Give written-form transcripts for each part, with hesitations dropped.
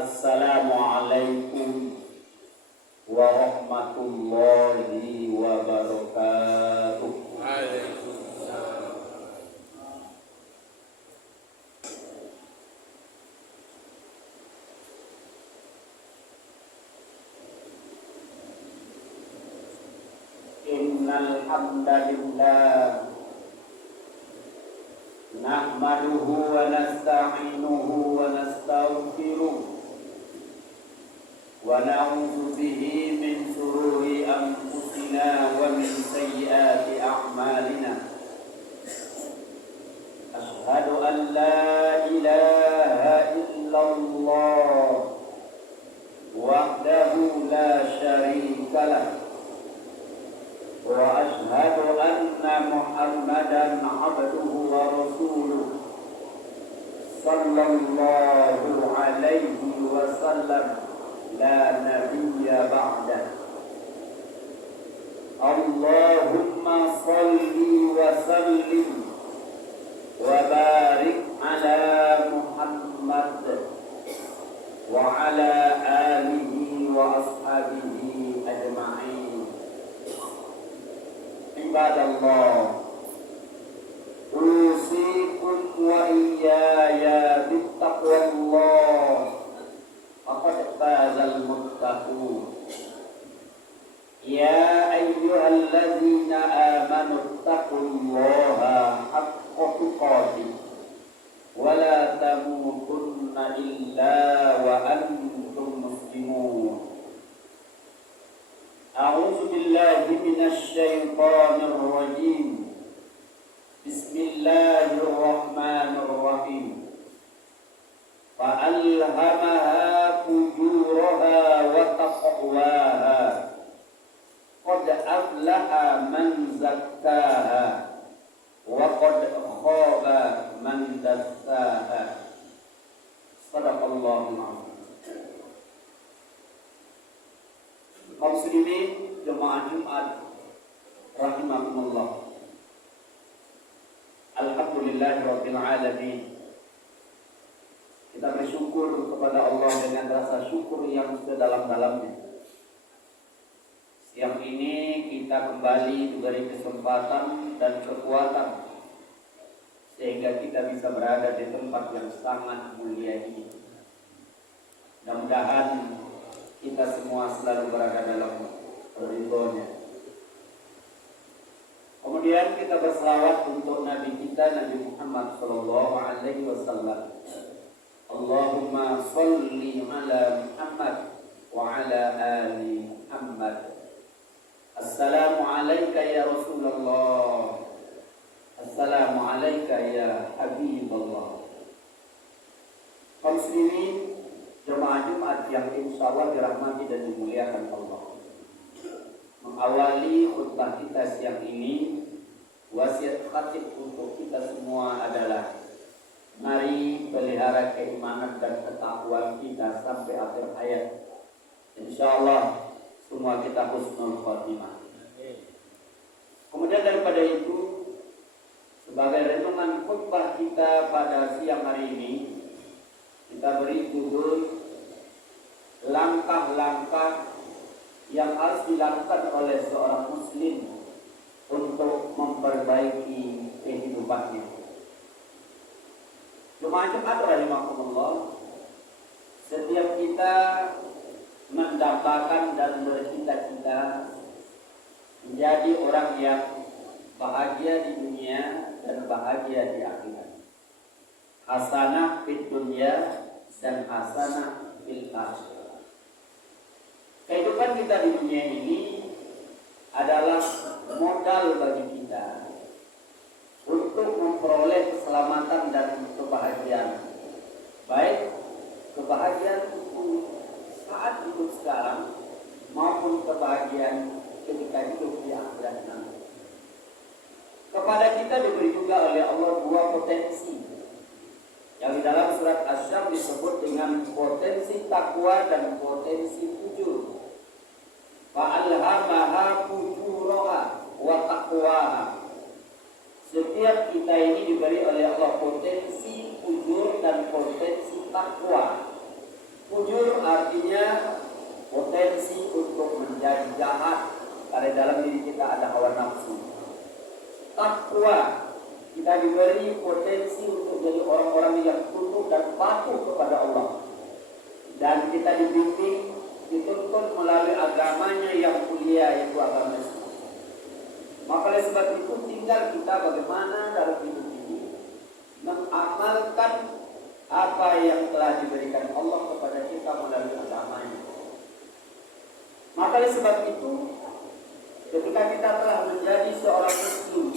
Assalamualaikum warahmatullahi wabarakatuh. Waalaikumsalam. Innal hamdalillah nahmaduhu wa nasta'inuhu wa nastaghfiruh wa na'udzu bihi min shururi anfusina wa min sayyiati a'malina. Asyhadu an la ilaha illallah wahdahu la syarika lah wa asyhadu anna Muhammadan abduhu wa rasuluh sallallahu alaihi wasallam la nabiyya ba'dah. Allahumma salli wa sallim wa barik ala Muhammad wa ala alihi wa ashabihi ajma'in. Ibadallah, usikum wa iyaya bittaqwallah, faqad fazal muttaqun. Ya ayyuhalladzina amanu taqullaha haqqa tuqatih wa la tamutunna illa wa antum muslimun. A'udzu billahi minasy syaithanir rajim. Bismillahirrahmanirrahim. Fa'alhamaha fujuraha wa taqwaha. Qad aflaha man zakkaha wa qad khaba man dassaha. Shadaqallahul 'azim. Kaum muslimin jemaah Jumat rahimakumullah. Alhamdulillahirabbil alamin. Kita bersyukur kepada Allah dengan rasa syukur yang sedalam-dalamnya. Siang ini kita kembali diberi kesempatan dan kekuatan sehingga kita bisa berada di tempat yang sangat mulia ini. Mudah-mudahan kita semua selalu berada dalam ridhonya. Kemudian kita berselawat untuk Nabi kita, Nabi Muhammad sallallahu alaihi wasallam. Allahumma sholli ala Muhammad wa ala ali Muhammad. Assalamu alayka ya Rasulullah. Assalamu alayka ya Habibullah. Kaum muslimin jemaah Jumat yang insya Allah dirahmati dan dimuliakan Allah. Mengawali khutbah kita siang ini, wasiat khatib untuk kita semua adalah mari pelihara keimanan dan ketakwaan kita sampai akhir hayat. Insya Allah semua kita husnul khotimah. Kemudian daripada itu, sebagai renungan khutbah kita pada siang hari ini, kita beri judul langkah-langkah yang harus dilakukan oleh seorang muslim untuk memperbaiki kehidupannya. Jemaah Jumat rahimakumullah, setiap kita mendambakan dan bercita-cita menjadi orang yang bahagia di dunia dan bahagia di akhirat. Hasanah fid dunya dan hasanah fil akhirah. Kehidupan kita di dunia ini adalah modal bagi kita untuk memperoleh keselamatan dan kebahagiaan. Baik kebahagiaan saat hidup sekarang maupun kebahagiaan ketika hidup di akhirat nanti. Kepada kita diberi juga oleh Allah dua potensi yang di dalam surat Asy-Syams disebut dengan potensi takwa dan potensi fujur. Fa'alhamaha fujuraha wa taqwaha. Setiap kita ini diberi oleh Allah potensi fujur dan potensi takwa. Fujur artinya potensi untuk menjadi jahat, karena dalam diri kita ada hawa nafsu. Takwa, kita diberi potensi untuk jadi orang-orang yang tunduk dan patuh kepada Allah. Dan kita dibimbing, dituntun melalui agamanya yang mulia, yaitu agama Islam. Maka oleh sebab itu tinggal kita bagaimana dalam hidup ini mengamalkan apa yang telah diberikan Allah kepada kita melalui agamanya. Maka oleh sebab itu ketika kita telah menjadi seorang muslim,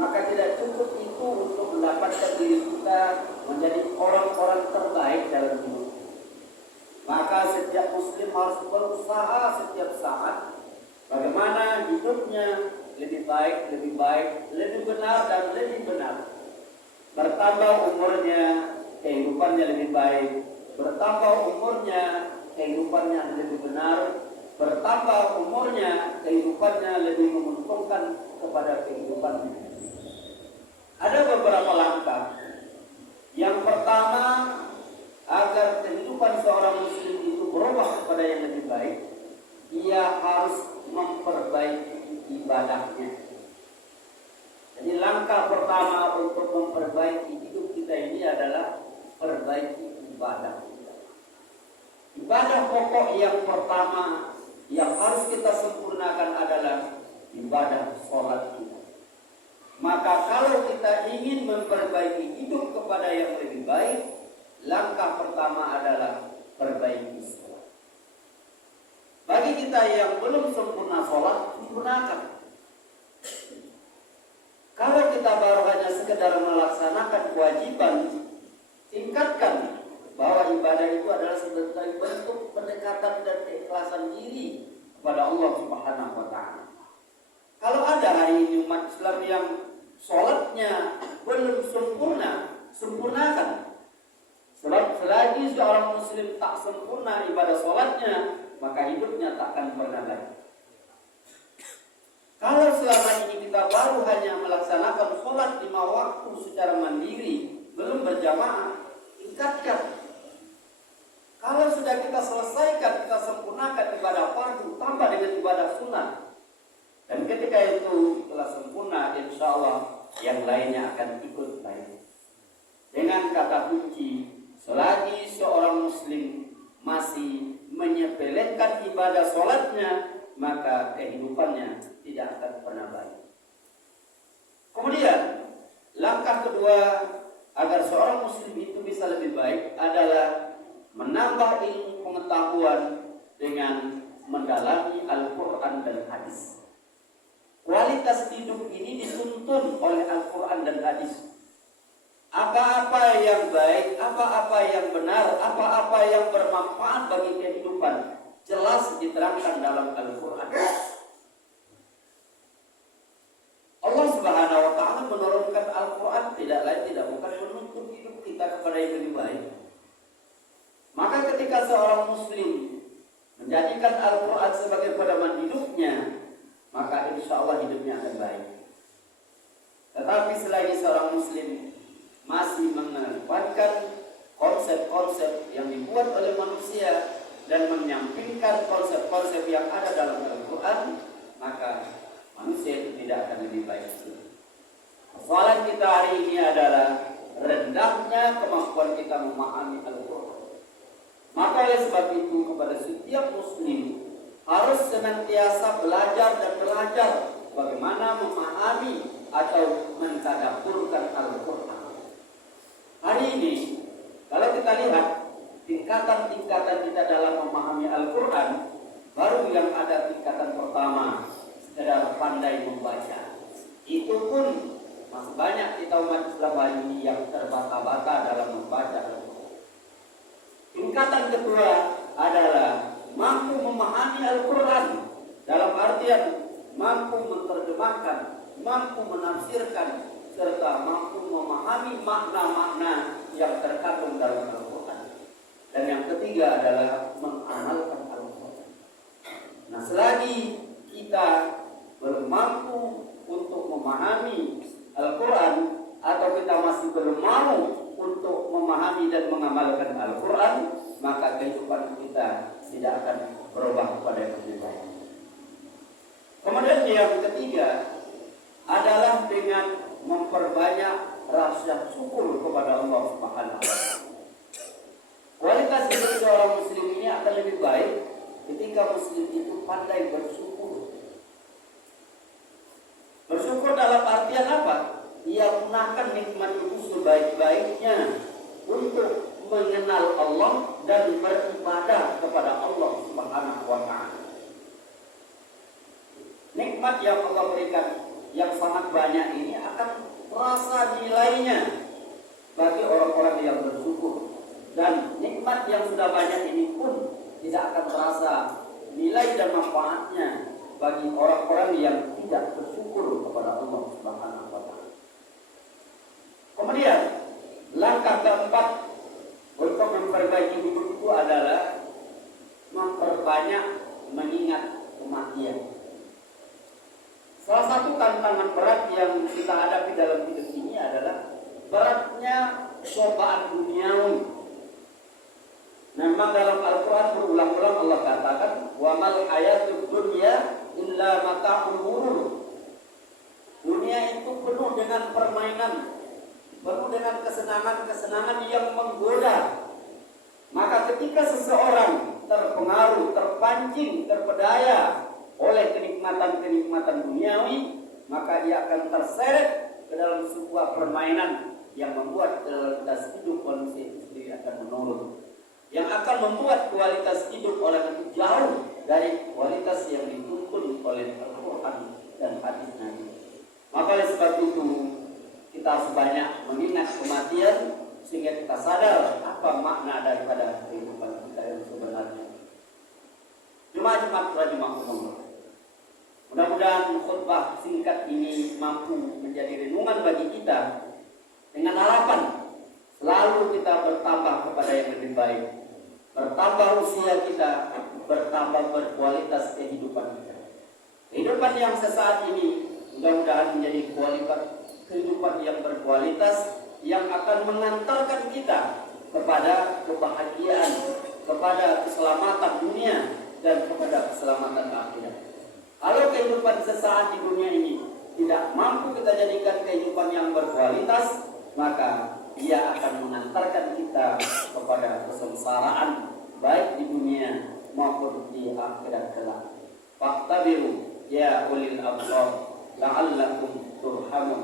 maka tidak cukup itu untuk mendapatkan diri kita menjadi orang-orang terbaik dalam hidup. Maka setiap muslim harus berusaha setiap saat bagaimana hidupnya lebih baik, lebih benar dan lebih benar. Bertambah umurnya, kehidupannya lebih baik. Bertambah umurnya, kehidupannya lebih benar. Bertambah umurnya, kehidupannya lebih menguntungkan kepada kehidupannya. Ada beberapa langkah. Yang pertama, agar kehidupan seorang muslim itu berubah kepada yang lebih baik, ia harus memperbaiki ibadahnya. Jadi langkah pertama untuk memperbaiki hidup kita ini adalah perbaiki ibadah. Ibadah pokok yang pertama yang harus kita sempurnakan adalah ibadah sholat kita. Maka kalau kita ingin memperbaiki hidup kepada yang lebih baik, langkah pertama adalah perbaiki sholat. Bagi kita yang belum sempurna sholat, sempurnakan. Kalau kita baru hanya sekedar melaksanakan kewajiban, tingkatkan bahwa ibadah itu adalah sebagai bentuk pendekatan dan keikhlasan diri kepada Allah Subhanahu wa Ta'ala. Kalau ada hari ini umat Islam yang sholatnya belum sempurna, sempurnakan. Sebab selagi seorang muslim tak sempurna ibadah sholatnya, maka hidupnya takkan pernah baik. Kalau selama ini kita baru hanya melaksanakan sholat 5 waktu secara mandiri, belum berjamaah, tingkatkan. Kalau sudah kita selesaikan, kita sempurnakan ibadah fardu, tambah dengan ibadah sunnah. Dan ketika itu telah sempurna, insya Allah yang lainnya akan ikut baik. Dengan kata kunci, selagi seorang muslim masih menyepelekan ibadah sholatnya, maka kehidupannya tidak akan pernah baik. Kemudian langkah kedua agar seorang muslim itu bisa lebih baik adalah menambah ilmu pengetahuan dengan mendalami Al-Quran dan hadis. Kualitas hidup ini dituntun oleh Al-Quran dan hadis. Apa-apa yang baik, apa-apa yang benar, apa-apa yang bermanfaat bagi kehidupan, jelas diterangkan dalam Al-Quran. Allah Subhanahu wa Ta'ala menurunkan Al-Quran tidak lain tidak bukan menuntut hidup kita kepada yang lebih baik. Maka ketika seorang muslim menjadikan Al-Quran sebagai pedoman hidupnya, maka insya Allah hidupnya akan baik. Tetapi selagi seorang muslim masih mengedepankan konsep-konsep yang dibuat oleh manusia dan menyampingkan konsep-konsep yang ada dalam Al-Quran, maka manusia itu tidak akan lebih baik. Persoalan kita hari ini adalah rendahnya kemampuan kita memahami Al-Quran. Maka oleh sebab itu kepada setiap muslim harus senantiasa belajar dan belajar bagaimana memahami atau mentadaburkan Al-Quran. Hari ini kalau kita lihat tingkatan-tingkatan kita dalam memahami Al-Quran, baru yang ada tingkatan pertama sekedar pandai membaca. Itu pun masih banyak kita umat Islam hari ini yang terbata-bata dalam membaca Al-Quran. Tingkatan kedua adalah mampu memahami Al-Quran dalam artian mampu menerjemahkan, mampu menafsirkan, serta mampu memahami makna-makna yang terkandung dalam Al-Quran. Dan yang ketiga adalah mengamalkan Al-Quran. Nah, selagi kita belum mampu untuk memahami Al-Quran, atau kita masih belum mau untuk memahami dan mengamalkan Al-Quran, maka kehidupan kita tidak akan berubah kepada yang lebih baik. Kemudian yang ketiga adalah dengan memperbanyak rasa syukur kepada Allah Subhanahu wa taala. Kualitas hidup seorang muslim ini akan lebih baik ketika muslim itu pandai bersyukur. Bersyukur dalam artian apa? Ia gunakan nikmat itu sebaik-baiknya untuk mengenal Allah dan beribadah kepada Allah Subhanahu wa taala. Nikmat yang Allah berikan yang sangat banyak ini akan terasa nilainya bagi orang-orang yang bersyukur, dan nikmat yang sudah banyak ini pun tidak akan terasa nilai dan manfaatnya bagi orang-orang yang tidak bersyukur kepada Allah Subhanahu wa taala. Kemudian langkah keempat untuk memperbaiki hidup itu adalah memperbanyak mengingat kematian. Salah satu tantangan berat yang kita hadapi dalam hidup ini adalah beratnya cobaan duniawi. Memang dalam Al-Quran berulang-ulang Allah katakan, wa mal hayatud dunya illa mata'ul ghurur. Dunia itu penuh dengan permainan, penuh dengan kesenangan-kesenangan yang menggoda. Maka ketika seseorang terpengaruh, terpancing, terpedaya oleh kenikmatan-kenikmatan duniawi, maka ia akan terseret ke dalam sebuah permainan yang membuat kualitas hidup manusia itu sendiri akan menurun, yang akan membuat kualitas hidup orang itu jauh dari kualitas yang dituntun oleh Al-Quran dan hadis Nabi. Maka oleh sebab itu kita harus banyak mengingat kematian sehingga kita sadar apa makna daripada kehidupan kita yang sebenarnya. Jemaah-jemaah rahimahumullah, mudah-mudahan khutbah singkat ini mampu menjadi renungan bagi kita dengan harapan selalu kita bertambah kepada yang lebih baik, bertambah usia kita, bertambah berkualitas kehidupan kita. Kehidupan yang sesaat ini mudah-mudahan menjadi kualitas kehidupan yang berkualitas yang akan mengantarkan kita kepada kebahagiaan, kepada keselamatan dunia dan kepada keselamatan akhirat. Kalau kehidupan sesaat di dunia ini tidak mampu kita jadikan kehidupan yang berkualitas, maka ia akan mengantarkan kita kepada kesengsaraan baik di dunia maupun di akhirat kelak. Faqtabiru ya ulil absar la'allakum turhamun.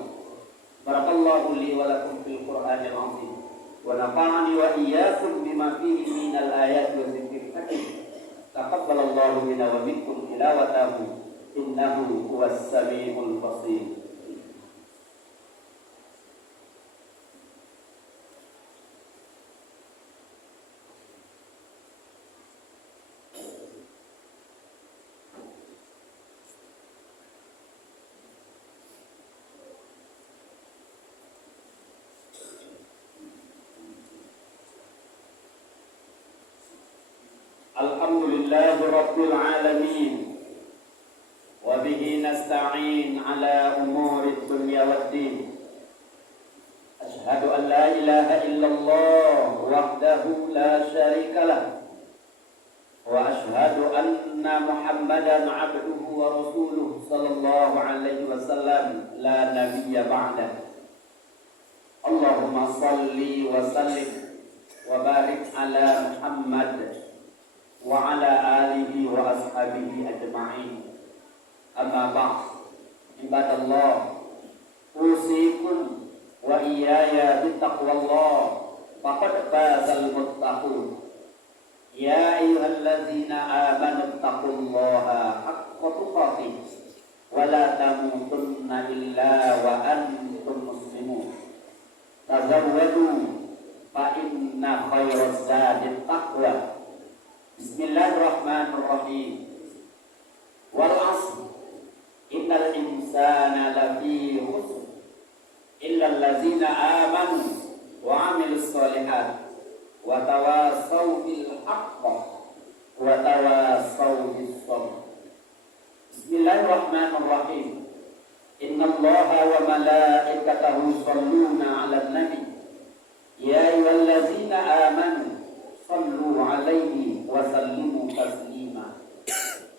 Barakallahu li wa lakum fil Qur'anil 'azim wa nafa'ani wa iyyakum bima fihi minal ayati wa dzikril hakim. Taqabbalallahu minna wa minkum tilawatahu innahu huwas samiul basir. Alhamdulillahi Rabbil Alamin, wa bihi nasta'in ala umuri dunya waddin. Ashhadu an la ilaha illallah wahdahu la syarika lah, wa ashhadu anna Muhammadan abduhu wa rasuluh sallallahu alaihi wasallam la nabiyya ba'dah. Allahumma salli wa sallim wa barik ala Muhammad wa ala alihi wa ashabihi ajma'in. Amma ba'd. Ibadallah, usikum wa iyaya bittaqwallah, faqad fazal muttaqun. Ya ayyuhalladzina amanu taqullaha haqqa tuqatih wa la tamutunna illa wa antum muslimun. Tazawwadu fa inna khairaz zadi taqwa. Bismillahirrahmanirrahim. Wal 'asr innal insana lafi khusr illa allazina amanu wa 'amilus shalihat wa tawasaw bil haqq wa tawasaw bis sabr. Bismillahirrahmanirrahim. Innallaha wa malaikatahu yusholluna 'alan nabi ya ayyuhallazina amanu sallu عليه وسلموا تسليما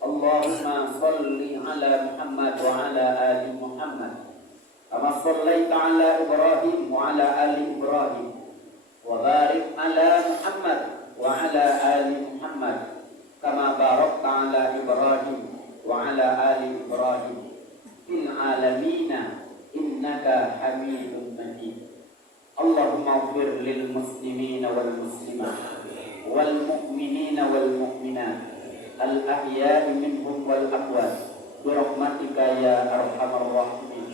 اللهم صل على محمد وعلى آل محمد كما صليت على إبراهيم وعلى آل إبراهيم وبارك على محمد وعلى آل محمد كما باركت على إبراهيم وعلى آل إبراهيم في العالمين إنك حميد مجيد اللهم اغفر للمسلمين والمسلمات والمؤمنين والمؤمنات الأحياء منهم والأموات برحمتك يا أرحم الراحمين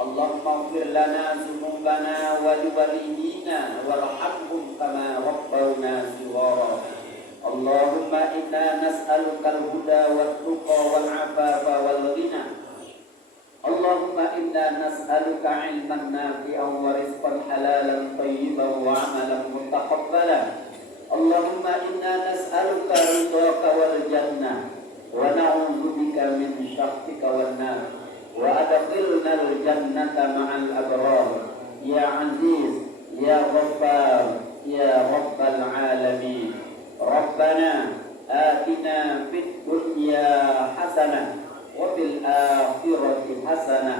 اللهم اغفر لنا ذنوبنا ولوالدينا وارحمهم كما ربونا صغارا اللهم إنا نسألك الهدى والتقى والعفاف والغنى اللهم إنا نسألك علما نافعا ورزقا حلالا طيبا وعملا متقبلا اللهم إنا نسألك رضاك والجنة ونعوذ بك من سخطك والنار وأدخلنا الجنة مع الأبرار يا عزيز يا غفار يا رب العالمين ربنا آتنا في الدنيا حسنة وفي الآخرة حسنة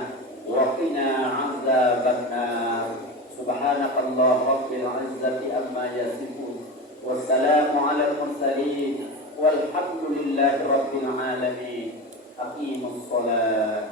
وقنا عذاب النار سبحانك الله رب العزة عما يصفون والسلام على المرسلين والحمد لله رب العالمين أقيموا الصلاة